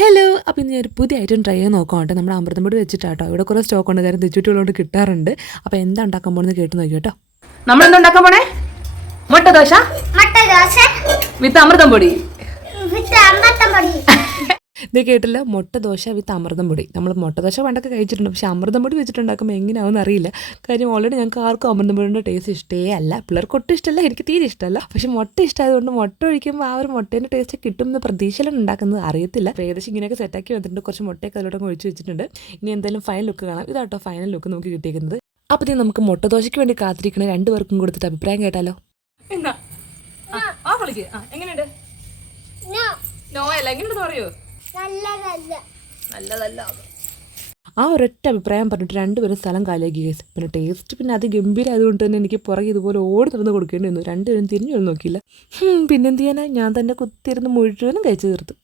Hello, അപ്പോൾ ഇന്ന് ഒരു പുതിയ ഐറ്റം ട്രൈ ചെയ്ത് നോക്കാം കേട്ടോ. നമ്മുടെ അമൃതം പൊടി വെച്ചിട്ടാട്ടോ. ഇവിടെ കുറേ സ്റ്റോക്ക് ഉണ്ട്, കാര്യം തെച്ചുട്ടികളോട് കിട്ടാറുണ്ട്. അപ്പോൾ എന്താ ഉണ്ടാക്കാൻ പോകുന്നത് കേട്ട് നോക്കി കേട്ടോ. നമ്മളെന്താ ഉണ്ടാക്കാൻ പോണേ? മുട്ട ദോശ വിത്ത് അമൃതം പൊടി. ഇത് കേട്ടില്ല, മുട്ട ദോശ വിത്ത് അമൃതം പൊടി. നമ്മൾ മുട്ട ദോശ പണ്ടൊക്കെ കഴിച്ചിട്ടുണ്ട്, പക്ഷേ അമൃതം പൊടി വെച്ചിട്ടുണ്ടാക്കുമ്പോൾ എങ്ങനെയാണെന്ന് അറിയില്ല. കാര്യം ഓൾറെഡി ഞങ്ങൾക്ക് ആർക്കും അമൃതം പൊടിയുടെ ടേസ്റ്റ് ഇഷ്ടേ അല്ല. പിള്ളേർക്ക് ഒട്ടും ഇഷ്ടമല്ല, എനിക്ക് തീരെ ഇഷ്ടമല്ല. പക്ഷേ മുട്ട ഇഷ്ടമായതുകൊണ്ട് മുട്ട ഒഴിക്കുമ്പോൾ ആ ഒരു മുട്ടേൻ്റെ ടേസ്റ്റ് കിട്ടുമെന്ന് പ്രതീക്ഷയിലാണ് ഉണ്ടാക്കുന്നത്, അറിയത്തില്ല. ഏകദേശം ഇങ്ങനെയൊക്കെ സെറ്റാക്കി വന്നിട്ടുണ്ട്. കുറച്ച് മുട്ടയൊക്കെ അതിലോട്ട് ഒഴിച്ച് വെച്ചിട്ടുണ്ട്. ഇനി എന്തായാലും ഫൈനൽ ലുക്ക് കാണാം. ഇതാട്ടോ ഫൈനൽ ലുക്ക് നമുക്ക് കിട്ടിയിരിക്കുന്നത്. അപ്പോൾ നമുക്ക് മുട്ട ദോശയ്ക്ക് വേണ്ടി കാത്തിരിക്കണ രണ്ടുപേർക്കും കൊടുത്തിട്ട് അഭിപ്രായം കേട്ടാലോ. എന്താ എങ്ങനെയുണ്ട്? നോ അല്ല, എങ്ങനെയുണ്ടെന്ന് പറയൂ. നല്ലതല്ല. ആ ഒരൊറ്റ അഭിപ്രായം പറഞ്ഞിട്ട് രണ്ടുപേരും സ്ഥലം കാലിയാക്കി കേസ്. പിന്നെ ടേസ്റ്റ് പിന്നെ അത് ഗംഭീരമായതുകൊണ്ട് തന്നെ എനിക്ക് പുറകെ ഇതുപോലെ ഓടി നടന്ന് കൊടുക്കേണ്ടി വന്നു. രണ്ടുപേരും തിരിഞ്ഞു നോക്കിയില്ല. പിന്നെന്ത് ചെയ്യാനാ, ഞാൻ തന്നെ കുത്തിയിരുന്ന് മുഴുവനും കഴിച്ചു തീർത്തു.